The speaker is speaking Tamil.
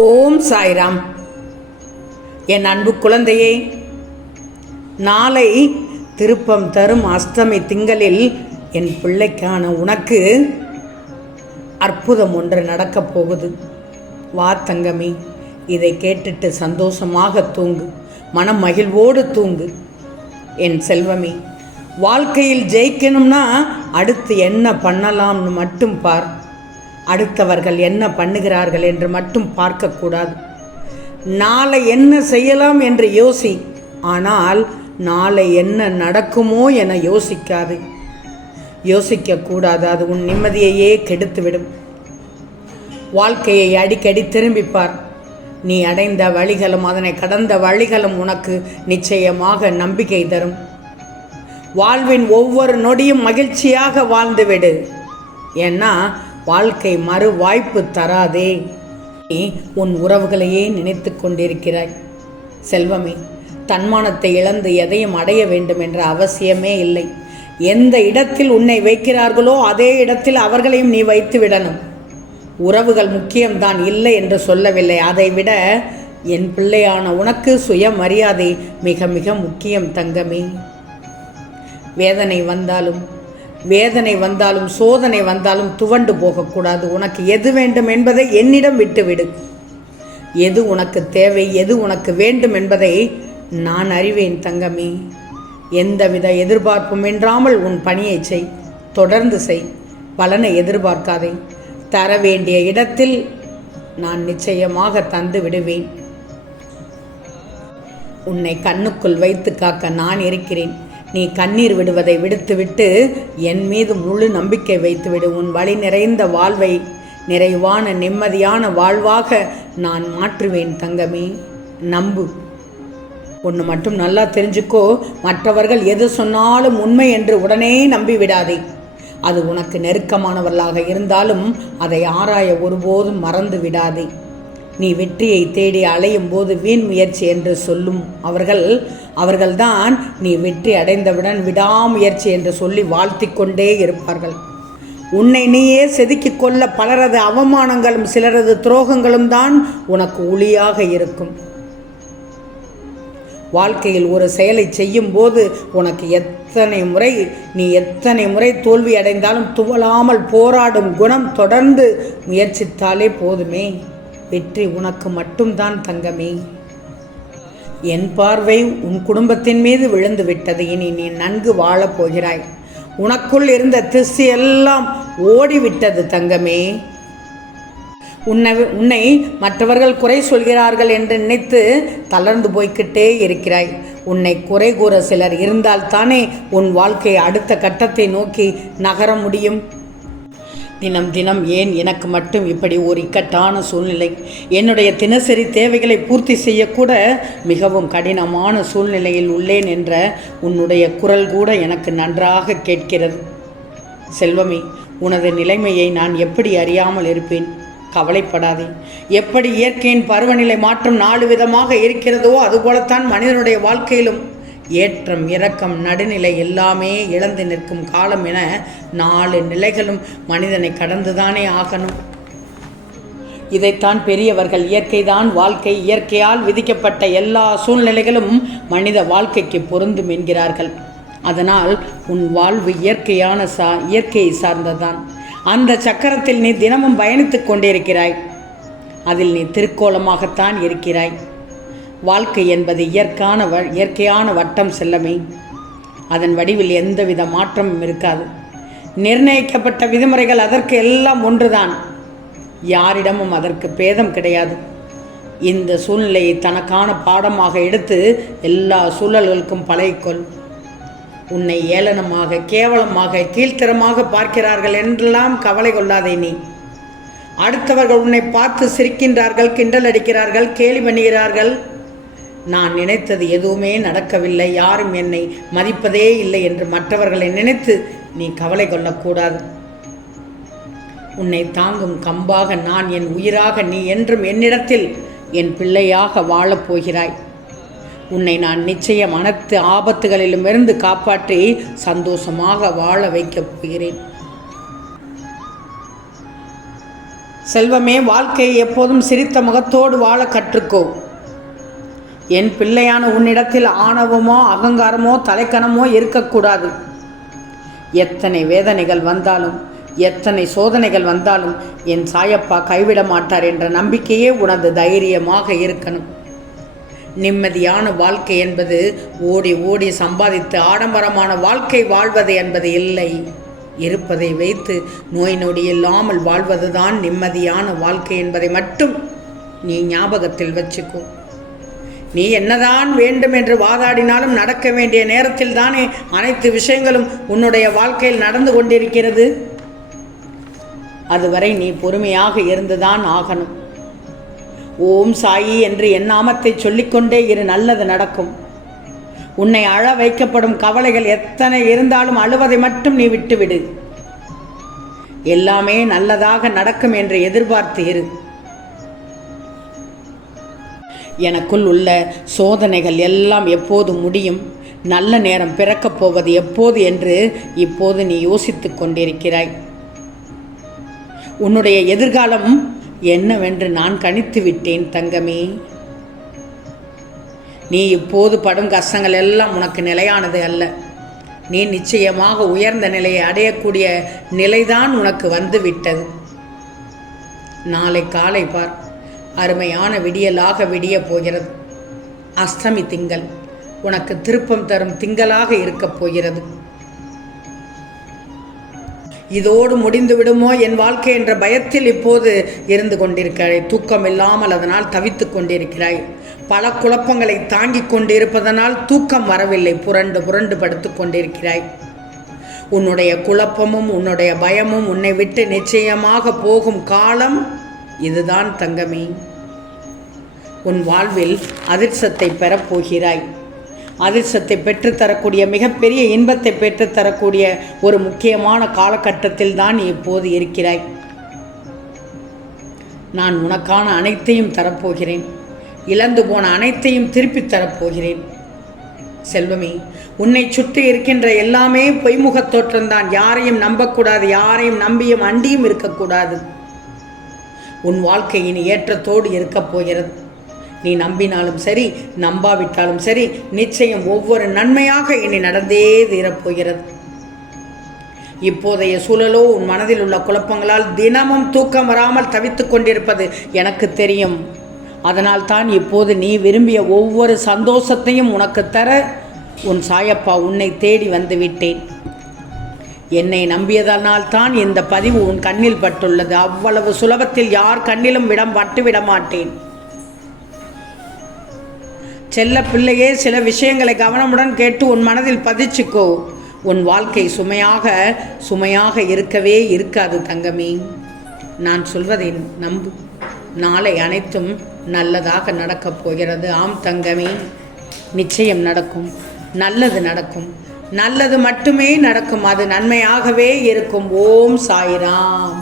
ஓம் சாய்ராம். என் அன்பு குழந்தையே நாளை திருப்பம் தரும் அஷ்டமி திங்களில் என் பிள்ளைக்கான உனக்கு அற்புதம் ஒன்று நடக்கப் போகுது. வா தங்கமி இதை கேட்டுட்டு சந்தோஷமாக தூங்கு. மனம் மகிழ்வோடு தூங்கு. என் செல்வமே வாழ்க்கையில் ஜெயிக்கணும்னா அடுத்து என்ன பண்ணலாம்னு மட்டும் பார். அடுத்தவர்கள் என்ன பண்ணுகிறார்கள் என்று மட்டும் பார்க்கக்கூடாது. நாளை என்ன செய்யலாம் என்று யோசி ஆனால் நாளை என்ன நடக்குமோ என யோசிக்காது. யோசிக்கக்கூடாது அது உன் நிம்மதியையே கெடுத்துவிடும். வாழ்க்கையை அடிக்கடி திரும்பிப்பார். நீ அடைந்த வழிகளும் அதனை கடந்த வழிகளும் உனக்கு நிச்சயமாக நம்பிக்கை தரும். வாழ்வின் ஒவ்வொரு நொடியும் மகிழ்ச்சியாக வாழ்ந்துவிடு. ஏன்னா வாழ்க்கை மறு வாய்ப்பு தராதே. நீ உன் உறவுகளையே நினைத்து கொண்டிருக்கிறாய். செல்வமே தன்மானத்தை இழந்து எதையும் அடைய வேண்டும் என்ற அவசியமே இல்லை. எந்த இடத்தில் உன்னை வைக்கிறார்களோ அதே இடத்தில் அவர்களையும் நீ வைத்து விடணும். உறவுகள் முக்கியம்தான் இல்லை என்று சொல்லவில்லை. அதை விட என் பிள்ளையான உனக்கு சுயமரியாதை மிக மிக முக்கியம் தங்கமே. வேதனை வந்தாலும் வேதனை வந்தாலும் சோதனை வந்தாலும் துவண்டு போகக்கூடாது. உனக்கு எது வேண்டும் என்பதை என்னிடம் விட்டுவிடு. எது உனக்கு தேவை எது உனக்கு வேண்டும் என்பதை நான் அறிவேன் தங்கமே. எந்தவித எதிர்பார்ப்பும் என்றாமல் உன் பணியை செய். தொடர்ந்து செய். பலனை எதிர்பார்க்காதே. தர வேண்டிய இடத்தில் நான் நிச்சயமாக தந்து விடுவேன். உன்னை கண்ணுக்குள் வைத்து காக்க நான் இருக்கிறேன். நீ கண்ணீர் விடுவதை விடுத்துவிட்டு என் மீது முழு நம்பிக்கை வைத்துவிடு. உன் வழி நிறைந்த வாழ்வை நிறைவான நிம்மதியான வாழ்வாக நான் மாற்றுவேன் தங்கமே. நம்பு. ஒன்று மட்டும் நல்லா தெரிஞ்சுக்கோ. மற்றவர்கள் எது சொன்னாலும் உண்மை என்று உடனே நம்பி விடாதே அது உனக்கு நெருக்கமானவர்களாக இருந்தாலும் அதை ஆராய ஒருபோதும் மறந்து விடாதே நீ வெற்றியை தேடி அலையும் போது வீண் முயற்சி என்று சொல்லும் அவர்கள் அவர்கள்தான் நீ வெற்றி அடைந்தவுடன் விடாமுயற்சி என்று சொல்லி வாழ்த்தி கொண்டே இருப்பார்கள். உன்னை நீயே செதுக்கிக் கொள்ள பலரது அவமானங்களும் சிலரது துரோகங்களும் தான் உனக்கு ஒளியாக இருக்கும். வாழ்க்கையில் ஒரு செயலை செய்யும் போது உனக்கு எத்தனை முறை நீ எத்தனை முறை தோல்வி அடைந்தாலும் துவளாமல் போராடும் குணம் தொடர்ந்து முயற்சித்தாலே போதுமே. வெற்றி உனக்கு மட்டும்தான் தங்கமே. என் பார்வை உன் குடும்பத்தின் மீது விழுந்து விட்டது. இனி நீ நன்கு வாழப் போகிறாய். உனக்குள் இருந்த திசு எல்லாம் ஓடிவிட்டது தங்கமே. உன்னை உன்னை மற்றவர்கள் குறை சொல்கிறார்கள் என்று நினைத்து தளர்ந்து போய்க்கிட்டே இருக்கிறாய். உன்னை குறை கூற சிலர் இருந்தால்தானே உன் வாழ்க்கை அடுத்த கட்டத்தை நோக்கி நகர முடியும். தினம் தினம் ஏன் எனக்கு மட்டும் இப்படி ஒரு இக்கட்டான சூழ்நிலை? என்னுடைய தினசரி தேவைகளை பூர்த்தி செய்யக்கூட மிகவும் கடினமான சூழ்நிலையில் உள்ளேன் என்ற உன்னுடைய குரல் கூட எனக்கு நன்றாக கேட்கிறது. செல்வமே உனது நிலைமையை நான் எப்படி அறியாமல் இருப்பேன்? கவலைப்படாதே. எப்படி இயற்கையின் பருவநிலை மாற்றம் நாலு விதமாக இருக்கிறதோ அதுபோலத்தான் மனிதனுடைய வாழ்க்கையிலும் ஏற்றம் இரக்கம் நடுநிலை எல்லாமே இழந்து நிற்கும் காலம் என நாலு நிலைகளும் மனிதனை கடந்துதானே ஆகணும். இதைத்தான் பெரியவர்கள் இயற்கைதான் வாழ்க்கை இயற்கையால் விதிக்கப்பட்ட எல்லா சூழ்நிலைகளும் மனித வாழ்க்கைக்கு பொருந்தும் என்கிறார்கள். அதனால் உன் வாழ்வு இயற்கையான சா இயற்கையை சார்ந்ததான் அந்த சக்கரத்தில் நீ தினமும் பயணித்துக் கொண்டிருக்கிறாய். அதில் நீ திருக்கோலமாகத்தான் இருக்கிறாய். வாழ்க்கை என்பது இயற்கான வ இயற்கையான வட்டம் செல்லமே. அதன் வடிவில் எந்தவித மாற்றமும் இருக்காது. நிர்ணயிக்கப்பட்ட விதிமுறைகள் அதற்கு எல்லாம் ஒன்றுதான். யாரிடமும் அதற்கு பேதம் கிடையாது. இந்த சூழ்நிலையை தனக்கான பாடமாக எடுத்து எல்லா சூழல்களுக்கும் பழகிக்கொள். உன்னை ஏளனமாக கேவலமாக கீழ்த்தரமாக பார்க்கிறார்கள் என்றெல்லாம் கவலை கொள்ளாதே நீ. அடுத்தவர்கள் உன்னை பார்த்து சிரிக்கின்றார்கள் கிண்டல் அடிக்கிறார்கள் கேலி பண்ணுகிறார்கள். நான் நினைத்தது எதுவுமே நடக்கவில்லை. யாரும் என்னை மதிப்பதே இல்லை என்று மற்றவர்களை நினைத்து நீ கவலை கொள்ளக்கூடாது. உன்னை தாங்கும் கம்பாக நான் என் உயிராக நீ என்றும் என்னிடத்தில் என் பிள்ளையாக வாழப் போகிறாய். உன்னை நான் நிச்சயம் அனைத்து ஆபத்துகளிலுமிருந்து காப்பாற்றி சந்தோஷமாக வாழ வைக்கப் போகிறேன். செல்வமே வாழ்க்கையை எப்போதும் சிரித்த முகத்தோடு வாழ கற்றுக்கோ. என் பிள்ளையான உன்னிடத்தில் ஆணவமோ அகங்காரமோ தலைக்கணமோ இருக்கக்கூடாது. எத்தனை வேதனைகள் வந்தாலும் எத்தனை சோதனைகள் வந்தாலும் என் சாயப்பா கைவிட மாட்டார் என்ற நம்பிக்கையே உனது தைரியமாக இருக்கணும். நிம்மதியான வாழ்க்கை என்பது ஓடி ஓடி சம்பாதித்து ஆடம்பரமான வாழ்க்கை வாழ்வது என்பது இல்லை. இருப்பதை வைத்து நோய் நொடி இல்லாமல் வாழ்வதுதான் நிம்மதியான வாழ்க்கை என்பதை மட்டும் நீ ஞாபகத்தில் வச்சுக்கோ. நீ என்னதான் வேண்டும் என்று வாதாடினாலும் நடக்க வேண்டிய நேரத்தில் தானே அனைத்து விஷயங்களும் உன்னுடைய வாழ்க்கையில் நடந்து கொண்டிருக்கிறது? அதுவரை நீ பொறுமையாக இருந்துதான் ஆகணும். ஓம் சாயி என்று என் நாமத்தை சொல்லிக்கொண்டே இரு நல்லது நடக்கும். உன்னை அழ வைக்கப்படும் கவலைகள் எத்தனை இருந்தாலும் அழுவதை மட்டும் நீ விட்டுவிடு. எல்லாமே நல்லதாக நடக்கும் என்று எதிர்பார்த்து இரு. எனக்குள் உள்ள சோதனைகள் எல்லாம் எப்போது முடியும்? நல்ல நேரம் பிறக்கப் போவது எப்போது என்று இப்போது நீ யோசித்துக் கொண்டிருக்கிறாய். உன்னுடைய எதிர்காலம் என்னவென்று நான் கணித்து விட்டேன் தங்கமே. நீ இப்போது படும் கஷ்டங்கள் எல்லாம் உனக்கு நிலையானது அல்ல. நீ நிச்சயமாக உயர்ந்த நிலையை அடையக்கூடிய நிலைதான் உனக்கு வந்து விட்டது. நாளை காலை பார். அருமையான விடியலாக விடியப் போகிறது. அஷ்டமி திங்கள். உனக்கு திருப்பம் தரும் திங்களாக இருக்கப் போகிறது. இதோடு முடிந்து விடுமோ என் வாழ்க்கை என்ற பயத்தில் இப்போது இருந்து கொண்டிருக்கிறாய். தூக்கம் இல்லாமல் அதனால் தவித்து கொண்டிருக்கிறாய். பல குழப்பங்களை தாங்கிக் கொண்டிருப்பதனால் தூக்கம் வரவில்லை. புரண்டு புரண்டு படுத்து கொண்டிருக்கிறாய். உன்னுடைய குழப்பமும் உன்னுடைய பயமும் உன்னை விட்டு நிச்சயமாக போகும் காலம் இதுதான் தங்கமே. உன் வாழ்வில் அதிர்ஷ்டத்தை பெறப்போகிறாய். அதிர்ஷ்டத்தை பெற்றுத்தரக்கூடிய மிகப்பெரிய இன்பத்தை பெற்றுத்தரக்கூடிய ஒரு முக்கியமான காலகட்டத்தில் தான் இப்போது இருக்கிறாய். நான் உனக்கான அனைத்தையும் தரப்போகிறேன். இழந்து போன அனைத்தையும் திருப்பித் தரப்போகிறேன். செல்வமே உன்னை சுற்றி இருக்கின்ற எல்லாமே பொய்முகத் தோற்றம்தான். யாரையும் நம்பக்கூடாது யாரையும் நம்பியும் அண்டியும் இருக்கக்கூடாது. உன் வாழ்க்கை இனி ஏற்றத்தோடு இருக்கப் போகிறது. நீ நம்பினாலும் சரி நம்பாவிட்டாலும் சரி நிச்சயம் ஒவ்வொரு நன்மையாக இனி நடந்தே தீரப்போகிறது. இப்போதைய சூழலோ உன் மனதில் உள்ள குழப்பங்களால் தினமும் தூக்கம் வராமல் தவித்துக் கொண்டிருப்பது எனக்கு தெரியும். அதனால் தான் இப்போது நீ விரும்பிய ஒவ்வொரு சந்தோஷத்தையும் உனக்கு தர உன் சாயப்பா உன்னை தேடி வந்து விட்டேன். என்னை நம்பியதனால் தான் இந்த பதிவு உன் கண்ணில் பட்டுள்ளது. அவ்வளவு சுலபத்தில் யார் கண்ணிலும் விடம் பட்டுவிட மாட்டேன் செல்ல பிள்ளையே சில விஷயங்களை கவனமுடன் கேட்டு உன் மனதில் பதிச்சுக்கோ. உன் வாழ்க்கை சுமையாக சுமையாக இருக்கவே இருக்காது தங்கமே. நான் சொல்வதை நம்பு. நாளை அனைத்தும் நல்லதாக நடக்கப் போகிறது. ஆம் தங்கமே நிச்சயம் நடக்கும். நல்லது நடக்கும். நல்லது மட்டுமே நடக்கும். அது நன்மையாகவே இருக்கும். ஓம் சாய்ராம்.